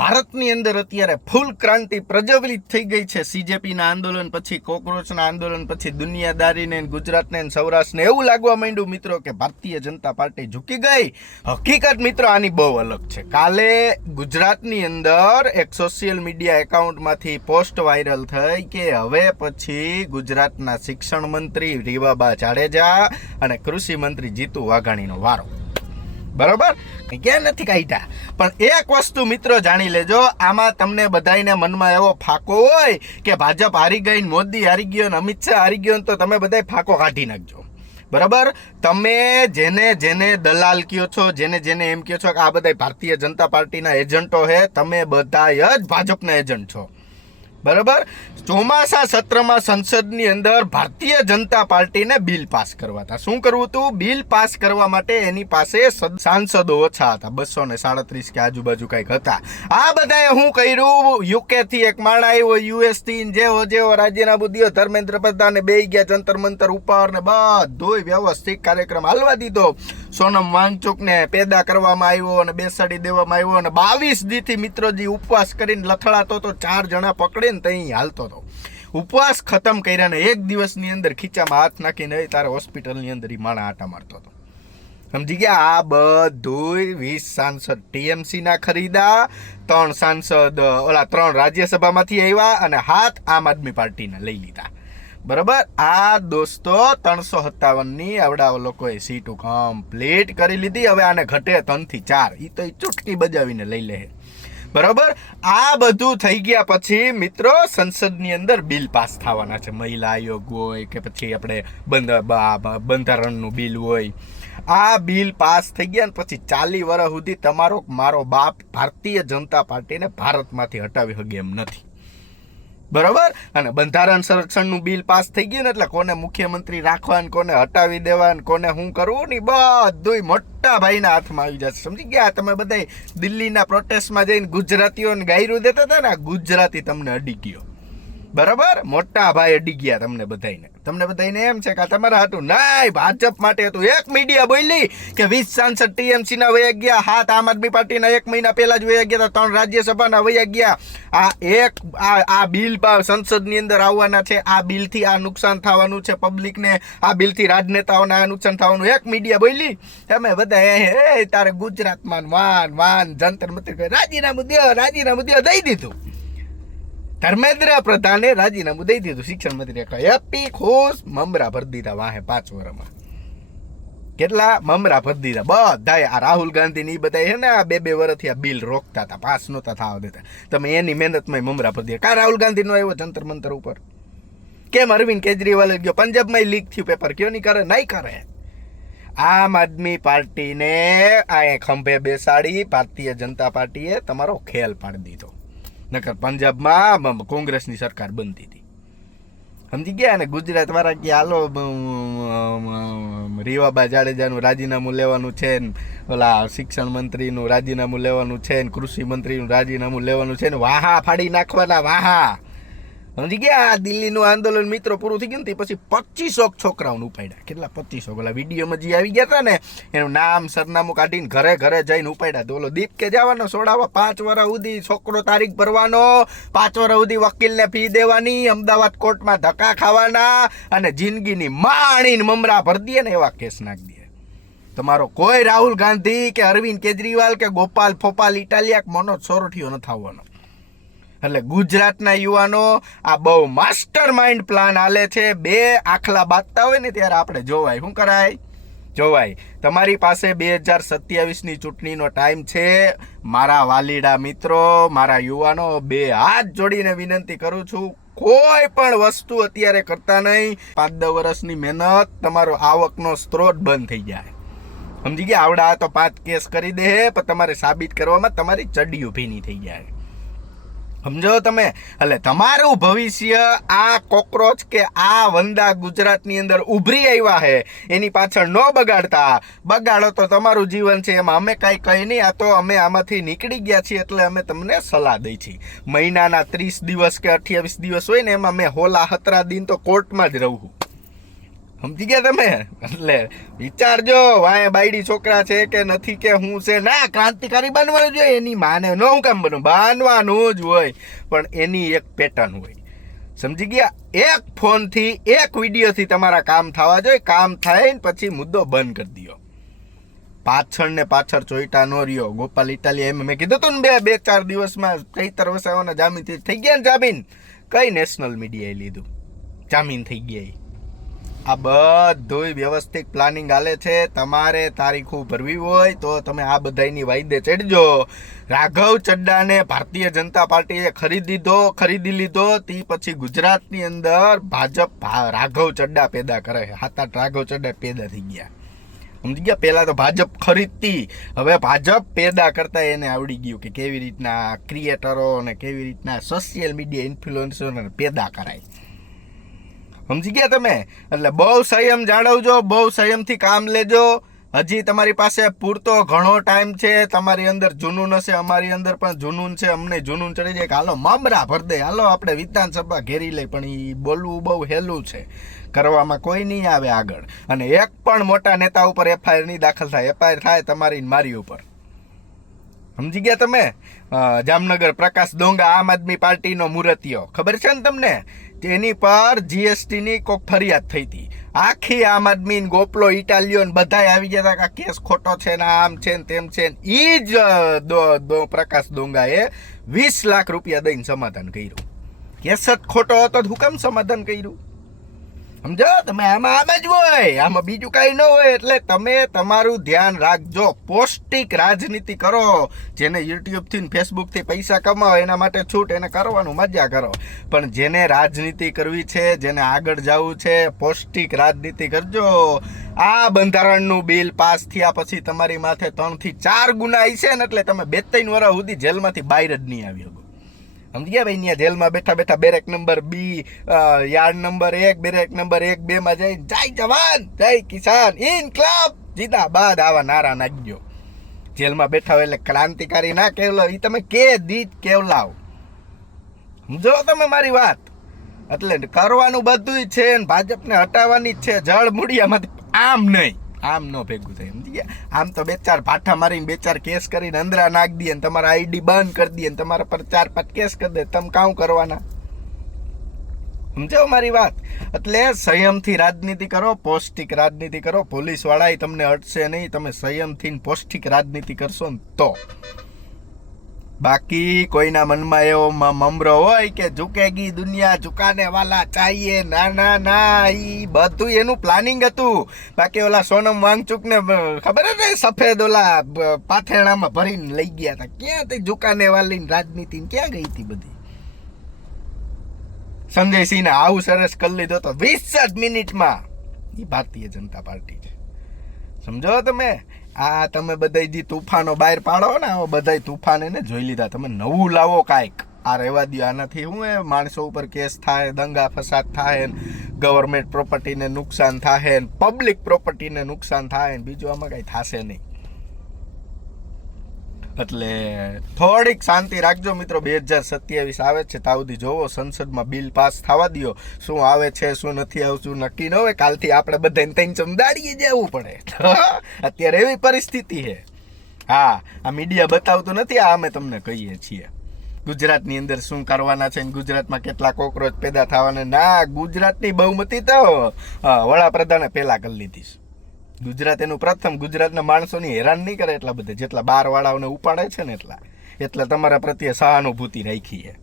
ભારતની અંદર અત્યારે ફૂલ ક્રાંતિ પ્રજ્વલિત થઈ ગઈ છે. સીજેપીના આંદોલન પછી, કોકરોચના આંદોલન પછી દુનિયાદારીને, ગુજરાતને, સૌરાષ્ટ્રને એવું લાગવા માંડ્યું મિત્રો કે ભારતીય જનતા પાર્ટી ઝૂકી ગઈ. હકીકત મિત્રો આની બહુ અલગ છે. કાલે ગુજરાતની અંદર એક સોશિયલ મીડિયા એકાઉન્ટમાંથી પોસ્ટ વાયરલ થઈ કે હવે પછી ગુજરાતના શિક્ષણ મંત્રી રીવાબા જાડેજા અને કૃષિ મંત્રી જીતુ વાઘાણીનો વારો. બરોબર, ક્યાં નથી કાઢ્યા. પણ એક વસ્તુ મિત્રો જાણી લેજો, આમાં તમને બધાને મનમાં એવો ફાકો હોય કે ભાજપ હારી ગઈ, મોદી હારી ગયો ને અમિત શાહ હારી ગયો, તો તમે બધા ફાકો કાઢી નાખજો. બરાબર, તમે જેને જેને દલાલ કયો છો, જેને જેને એમ કહો છો કે આ બધા ભારતીય જનતા પાર્ટીના એજન્ટો છે, તમે બધા જ ભાજપના એજન્ટ છો. બરાબર, ચોમાસા સત્રમાં સંસદની અંદર ભારતીય જનતા પાર્ટીને બિલ પાસ કરવા હતા. શું કરવું હતું? બિલ પાસ કરવા માટે એની પાસે સાંસદો ઓછા હતા, 237 કે આજુબાજુ કંઈક હતા. આ બધાએ શું કર્યું? યુકે થી એક માણ આવ્યો, યુએસ થી, જેવો રાજીનામું દિયો, ધર્મેન્દ્ર પ્રધાને બે ગયા જંતર મંતર ઉપર ને બધું વ્યવસ્થિત કાર્યક્રમ હાલવા દીધો. સોનમ વાંગચુકને પેદા કરવામાં આવ્યો અને બેસાડી દેવામાં આવ્યો અને 22 દીથી મિત્રોજી ઉપવાસ કરીને લથડાતો તો 4 જણા પકડીને ત્યાં હાલતો હતો. ઉપવાસ ખતમ કર્યા ને એક દિવસની અંદર ખીચામાં હાથ નાખીને તારે હોસ્પિટલની અંદર માણા આટા મારતો હતો. સમજી ગયા? આ બધું 20 સાંસદ ટીએમસી ના ખરીદા, 3 સાંસદ 3 રાજ્યસભામાંથી આવ્યા અને 7 આમ આદમી પાર્ટીના લઈ લીધા. બરાબર, આ દોસ્તો 357ની આવડા લોકોએ સીટો કમ્પ્લીટ કરી લીધી. હવે આને ઘટે 3 થી 4, એ તો ચૂટકી બજાવીને લઈ લે. બરાબર, આ બધું થઈ ગયા પછી મિત્રો સંસદની અંદર બિલ પાસ થવાના છે. મહિલા આયોગ હોય કે પછી આપણે બંધારણનું બિલ હોય, આ બિલ પાસ થઈ ગયા ને પછી 40 વર્ષ સુધી તમારો મારો બાપ ભારતીય જનતા પાર્ટીને ભારતમાંથી હટાવી શકે એમ નથી. બરોબર, અને બંધારણ સંરક્ષણનું બિલ પાસ થઈ ગયું ને એટલે કોને મુખ્યમંત્રી રાખવા, કોને હટાવી દેવા, કોને શું કરવું ને બધું મોટા ભાઈના હાથમાં આવી જશે. સમજી ગયા? તમે બધા દિલ્હીના પ્રોટેસ્ટમાં જઈને ગુજરાતીઓને ગાયરું દેતા હતા ને, ગુજરાતી તમને અડી ગયો. બરાબર, મોટા ભાઈ અડી ગયા તમને બધાને એમ છે કે તમારા હતું નહીં, ભાજપ માટે હતું. એક મીડિયા બોલી કે 20 સાંસદ ટીએમસી ના વયા ગયા, 7 આમ આદમી પાર્ટીના 1 મહિના પહેલા જ વયા ગયા, 3 રાજ્યસભાના વયા ગયા. આ બિલ સંસદની અંદર આવવાના છે. આ બિલથી આ નુકસાન થવાનું છે પબ્લિકને, આ બિલથી રાજનેતાઓને આ નુકસાન થવાનું. એક મીડિયા બોલી, તમે બધા તારે ગુજરાતમાં વાન જંતર મંતર રાજીનામું દો, દઈ દીધું. ધર્મેન્દ્ર પ્રધાને રાજીનામું દઈ દીધું. શિક્ષણ મંત્રી હેપી ખુશ, મમરા ભરી દીધા વાહે 5 વર્ષમાં. કેટલા મમરા ભરી દીધા બધાએ. આ રાહુલ ગાંધી ની બધા છે ને, આ 2 વર્ષથી આ બિલ રોકતા હતા, પાસ નહોતા થવા દેતા. તમે એની મહેનતમાં મમરા ભરી દીધા. કા રાહુલ ગાંધી નો આવ્યો જંતર મંતર ઉપર? કેમ અરવિંદ કેજરીવાલ ગયો પંજાબમાં લીક થયું પેપર? કયો નહીં કરે? નહીં કરે. આમ આદમી પાર્ટીને આ ખંભે બેસાડી ભારતીય જનતા પાર્ટીએ તમારો ખેલ પાડી દીધો. નકર પંજાબમાં કોંગ્રેસની સરકાર બનતી હતી. સમજી ગયા ને? ગુજરાત વાળા કે હાલો રીવાબા જાડેજાનું રાજીનામું લેવાનું છે ને, ઓલા શિક્ષણ મંત્રીનું રાજીનામું લેવાનું છે ને, કૃષિ મંત્રીનું રાજીનામું લેવાનું છે ને, વાહા ફાડી નાખવાના વાહા. સમજી ગયા? દિલ્હીનું આંદોલન મિત્રો પૂરું થઈ ગયું ને પછી 2500 છોકરાઓને ઉપાડ્યા. કેટલા? 2500. ઓલા વિડીયોમાં જે આવી ગયા હતા ને, એનું નામ સરનામું કાઢીને ઘરે ઘરે જઈને ઉપાડ્યા. તો ઓલો દીપ કે જવાનો સોડાવા 5 વર્ષ સુધી છોકરો તારીખ ભરવાનો, 5 વર્ષ સુધી વકીલને ફી દેવાની, અમદાવાદ કોર્ટમાં ધક્કા ખાવાના અને જિંદગીની માણીને મમરા ભરી દે ને એવા કેસ નાખી દે. તમારો કોઈ રાહુલ ગાંધી કે અરવિંદ કેજરીવાલ કે ગોપાલ ફોપાલ ઇટાલિયા કે મનોજ સોરઠિયો નથી આવવાનો. એટલે ગુજરાતના યુવાનો આ બહુ માસ્ટર માઇન્ડ પ્લાન હાલે છે. 2 આખલા બાંધતા હોય ને ત્યારે આપણે જોવાય. શું કરાય? જોવાય. તમારી પાસે 2027ની ચૂંટણીનો ટાઈમ છે. મારા વાલીડા મિત્રો, મારા યુવાનો, 2 હાથ જોડીને વિનંતી કરું છું, કોઈ પણ વસ્તુ અત્યારે કરતા નહીં. 5-10 વર્ષની મહેનત, તમારો આવકનો સ્ત્રોત બંધ થઈ જાય. સમજી ગયા? આવડા તો 5 કેસ કરી દે, પણ તમારે સાબિત કરવામાં તમારી ચડીઓ ભીની થઈ જાય. સમજો તમે? એટલે તમારું ભવિષ્ય આ કોકરોચ કે આ વંદા ગુજરાતની અંદર ઉભરી આવ્યા છે એની પાછળ ન બગાડતા. બગાડો તો તમારું જીવન છે, એમાં અમે કાંઈ કહી નહીં. આ તો અમે આમાંથી નીકળી ગયા છીએ એટલે અમે તમને સલાહ દઈ છીએ. મહિનાના 30 દિવસ કે 28 દિવસ હોય ને, એમાં મેં હોલા 17 દિન તો કોર્ટમાં જ રહું. સમજી ગયા તમે? એટલે વિચારજો વાય બાયડી છોકરા છે કે નથી કે હું છે. ના, ક્રાંતિકારી બનવાનું જોઈએ. એની માને ન હું કામ બનવું, બાંધવાનું જ હોય, પણ એની એક પેટર્ન હોય. સમજી ગયા? એક ફોનથી એક વિડીયોથી તમારા કામ થવા જોઈએ. કામ થાય ને પછી મુદ્દો બંધ કરી દો. પાછળ ને પાછળ ચોઈટા નો રહ્યો. ગોપાલ ઇટાલિયા એમ મેં કીધું હતું ને 2-4 દિવસમાં ચૈતર વસાવાના જામીન થઈ ગયા ને. જામીન કઈ નેશનલ મીડિયાએ લીધું, જામીન થઈ ગયા. આ બધું વ્યવસ્થિત પ્લાનિંગ હાલે છે. તમારે તારીખો ભરવી હોય તો તમે આ બધાની વાયદે ચડજો. રાઘવ ચડ્ડાને ભારતીય જનતા પાર્ટીએ ખરીદી લીધો. તે પછી ગુજરાતની અંદર ભાજપ રાઘવ ચડ્ડા પેદા કરે. 7-8 રાઘવ ચડ્ડા પેદા થઈ ગયા. સમજી ગયા? પહેલા તો ભાજપ ખરીદતી, હવે ભાજપ પેદા કરતા એને આવડી ગયું કે કેવી રીતના ક્રિએટરો અને કેવી રીતના સોશિયલ મીડિયા ઇન્ફ્લુએન્સરને પેદા કરાય. સમજી ગયા તમે? એટલે બહુ સંયમ જાળવજો, બહુ સંયમથી કામ લેજો. હજી તમારી પાસે પૂરતો ઘણો ટાઈમ છે. તમારી અંદર જુનૂન હશે, અમારી અંદર પણ જુનૂન છે. અમને જુનૂન ચડી જાય કે હાલો મમરા ભર દે, હાલો આપણે વિધાનસભા ઘેરી લઈ. પણ એ બોલવું બહુ હેલું છે, કરવામાં કોઈ નહીં આવે આગળ. અને એક પણ મોટા નેતા ઉપર એફઆઈઆર નહીં દાખલ થાય. એફઆઈઆર થાય તમારી મારી ઉપર. સમજી ગયા તમે? જામનગર પ્રકાશ ડોંગા આમ આદમી પાર્ટીનો મૂર્તિયો, ખબર છે ને તમને? તેની પર જીએસટીની કોઈક ફરિયાદ થઈ હતી. આખી આમ આદમી ગોપલો ઇટાલિયો ને બધા આવી ગયા હતા કે કેસ ખોટો છે ને આમ છે ને તેમ છે. એ જ પ્રકાશ ડોંગાએ 20 લાખ રૂપિયા દઈને સમાધાન કર્યું. કેસ જ ખોટો હતો, હું કેમ સમાધાન કર્યું? સમજો તમે? આમાં આમ જ હોય, આમાં બીજું કાંઈ ન હોય. એટલે તમે તમારું ધ્યાન રાખજો. પૌષ્ટિક રાજનીતિ કરો. જેને યુટ્યુબથી ફેસબુકથી પૈસા કમાવો એના માટે છૂટ, એને કરવાનું, મજા કરો. પણ જેને રાજનીતિ કરવી છે, જેને આગળ જવું છે, પૌષ્ટિક રાજનીતિ કરજો. આ બંધારણનું બિલ પાસ થયા પછી તમારી માથે 3 થી 4 ગુના છે ને, એટલે તમે 2-3 વર્ષ સુધી જેલમાંથી બહાર જ નહીં આવી શકો. સમજી ગયા ભાઈ? ત્યાં જેલમાં બેઠા barrack number 2, yard number 1, barrack number 1-2 માં જઈને જય જવાન, જય કિસાન, ઇન્કલાબ જિંદાબાદ આવા નારા નાખજો. જેલમાં બેઠા હોય એટલે ક્રાંતિકારી ના કેવલાવ, એ તમે કે દીત કેવલાવ. સમજો તમે મારી વાત? એટલે કરવાનું બધું છે ને ભાજપને હટાવવાની જ છે. જળ મૂળિયામાંથી આમ નહીં, આમ ન ભેગું થાય. સમજી ગયા? આમ તો 2-4 પાઠા મારીને 2-4 કેસ કરીને અંદરા નાખ દે ને તમારા આઈડી બંધ કરી દે ને તમારા પર 4-5 કેસ કરી દે. તમે કામ કરવાના? સમજાવો મારી વાત? એટલે સંયમથી રાજનીતિ કરો, પૌષ્ટિક રાજનીતિ કરો. પોલીસ વાળા તમને અટશે નહીં. તમે સંયમથી પૌષ્ટિક રાજનીતિ કરશો ને તો. બાકી કોઈના મનમાં એવો મમરો હોય કે ઝુકેગી દુનિયા ઝુકાને વાલા ચાહીએ, ના ના ના, ઈ બધું એનું પ્લાનિંગ હતું. બાકી ઓલા સોનમ વાંગચુકને ખબર ને, સફેદ ઓલા પાથેણામાં ભરીને લઈ ગયા હતા. ક્યાં તે ઝુકાને વાલી રાજનીતિ ક્યાં ગઈ હતી બધી? સંજયસિંહને આવું સરસ કરી લીધો તો 20 મિનિટમાં. એ ભારતીય જનતા પાર્ટી છે. સમજો તમે? આ તમે બધા જે તુફાનો બહાર પાડો ને, આવા બધા તુફાન એને જોઈ લીધા. તમે નવું લાવો કાંઈક. આ રહેવા દો. આનાથી શું એ માણસો ઉપર કેસ થાય, દંગા ફસાદ થાય, ગવર્મેન્ટ પ્રોપર્ટીને નુકસાન થાય, પબ્લિક પ્રોપર્ટીને નુકસાન થાય, બીજું આમાં કાંઈ થશે નહીં. એટલે થોડીક શાંતિ રાખજો મિત્રો. 2027 આવે છે, ત્યાં સુધી જોવો સંસદમાં બિલ પાસ થવા દો. શું આવે છે, શું નથી આવતું નક્કી ન હોય. કાલથી આપણે બધાને તઈને સમજાડીએ જવું પડે. અત્યારે એવી પરિસ્થિતિ છે. હા, આ મીડિયા બતાવતું નથી. આ અમે તમને કહીએ છીએ ગુજરાતની અંદર શું કરવાના છે, ગુજરાતમાં કેટલા કોકરોચ પેદા થવાના. ના, ગુજરાતની બહુમતી તો વડાપ્રધાને પહેલા કરી લીધી. ગુજરાત એનું પ્રથમ. ગુજરાતના માણસોની હેરાન નહીં કરે એટલા બધા, જેટલા 12 વાળાઓને ઉપાડે છે ને એટલા તમારા પ્રત્યે સહાનુભૂતિ રાખી છે.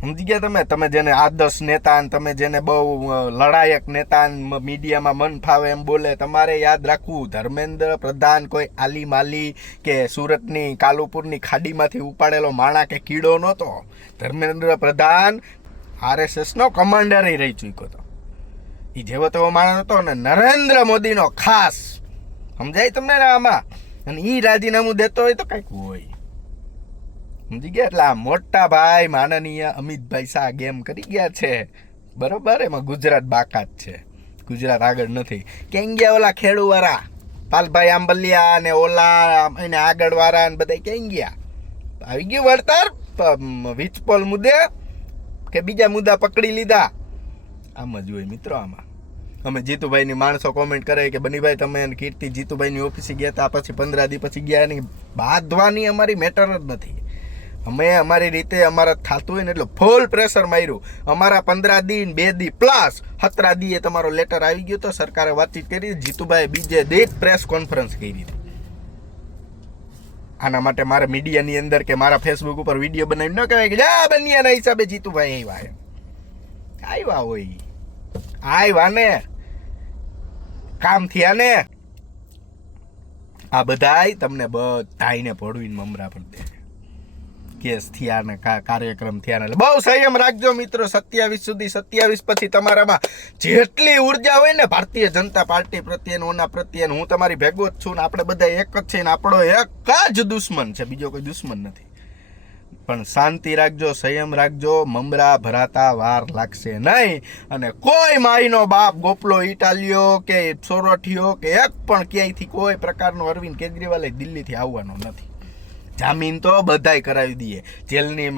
સમજી ગયા તમે? તમે જેને આદર્શ નેતા, તમે જેને બહુ લડાયક નેતા મીડિયામાં મન ફાવે એમ બોલે, તમારે યાદ રાખવું, ધર્મેન્દ્ર પ્રધાન કોઈ આલી માલી કે સુરતની કાલુપુરની ખાડીમાંથી ઉપાડેલો માણા કે કીડો નહોતો. ધર્મેન્દ્ર પ્રધાન RSSનો કમાન્ડર રહી ચૂક્યો હતો. એ જેવો તેવો માણસ હતો ને, નરેન્દ્ર મોદીનો ખાસ. સમજાય તમને ને આમાં? અને એ રાજીનામું દેતો હોય તો કંઈક હોય. સમજી ગયા? એટલે આ મોટા ભાઈ માનનીય અમિતભાઈ શાહ ગેમ કરી ગયા છે, બરોબર. એમાં ગુજરાત બાકાત છે, ગુજરાત આગળ નથી. ક્યાં ગયા ઓલા ખેડૂવાળા, પાલભાઈ આંબલિયા ને ઓલા એને આગળવાળા ને બધા ક્યાં ગયા? આવી ગયું વળતર વીજપોલ મુદ્દે કે બીજા મુદ્દા પકડી લીધા? આમ જ હોય મિત્રો આમાં. અમે જીતુભાઈની માણસો કોમેન્ટ કરે કે બનીભાઈ તમે અને કીર્તિ જીતુભાઈની ઓફિસે ગયા હતા, પછી 15 દી પછી ગયા નહીં. બાંધવાની અમારી મેટર જ નથી. અમે અમારી રીતે અમારા થતું હોય ને એટલે ફૂલ પ્રેશર માર્યું. અમારા 15 દી 2 દી પ્લસ 17 દીએ તમારો લેટર આવી ગયો તો સરકારે વાતચીત કરી. જીતુભાઈ બીજે દી પ્રેસ કોન્ફરન્સ કરી હતી. આના માટે મારે મીડિયાની અંદર કે મારા ફેસબુક ઉપર વિડીયો બનાવી ન કહેવાય કે જા બનિયાના હિસાબે જીતુભાઈ આવ્યા આવ્યા ને કામ થયા ને. આ બધાય તમને બધાઈને ભોળવીને મમરા પર દે. કેસ થયા ને કાર્યક્રમ થયા ને બહુ સંયમ રાખજો મિત્રો. 27 સુધી 27 પછી તમારામાં જેટલી ઉર્જા હોય ને ભારતીય જનતા પાર્ટી પ્રત્યેનું ઓના પ્રત્યેનું, હું તમારી ભેગો જ છું ને આપણે બધા એક જ છે ને આપણો એક જ દુશ્મન છે, બીજો કોઈ દુશ્મન નથી. પણ શાંતિ રાખજો, સંયમ રાખજો, મમરા ભરાતા વાર લાગશે નહીં. અને કોઈ માઈનો બાપ ગોપલો ઇટાલિયો કે સોરઠિયો કે એક પણ ક્યાંયથી કોઈ પ્રકારનો અરવિંદ કેજરીવાલ દિલ્હીથી આવવાનો નથી. જામીન તો બધાય કરાવી દઈએ. જેલની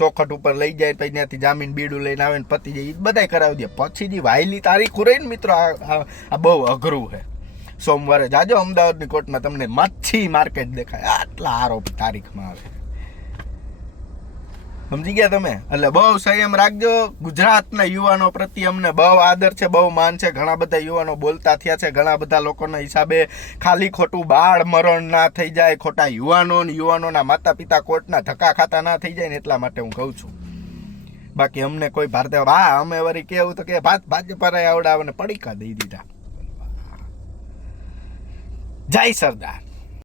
ચોખટ ઉપર લઈ જાય પછી ત્યાંથી જામીન બીડું લઈને આવે ને પતી જાય, બધાય કરાવી દઈએ. પછી જે વાયલી તારીખ રહી ને મિત્રો, આ બહુ અઘરું છે. સોમવારે જાજો અમદાવાદની કોર્ટમાં, તમને મચ્છી માર્કેટ દેખાય. આટલા આરોપ તારીખમાં આવે. સમજી ગયા તમે? એટલે બહુ સંયમ રાખજો. ગુજરાતના યુવાનો પ્રત્યે અમને બહુ આદર છે, બહુ માન છે. ઘણા બધા યુવાનો બોલતા થયા છે. ઘણા બધા લોકોના હિસાબે ખાલી ખોટું બાળ મરણ ના થઈ જાય, ખોટા યુવાનોના માતા પિતા કોર્ટના ધક્કા ખાતા ના થઈ જાય ને એટલા માટે હું કહું છું. બાકી અમને કોઈ ભારતીય અમે વળી કેવું તો કે ભાજપ આવડાવે પડીકા દઈ દીધા. જય સરદાર.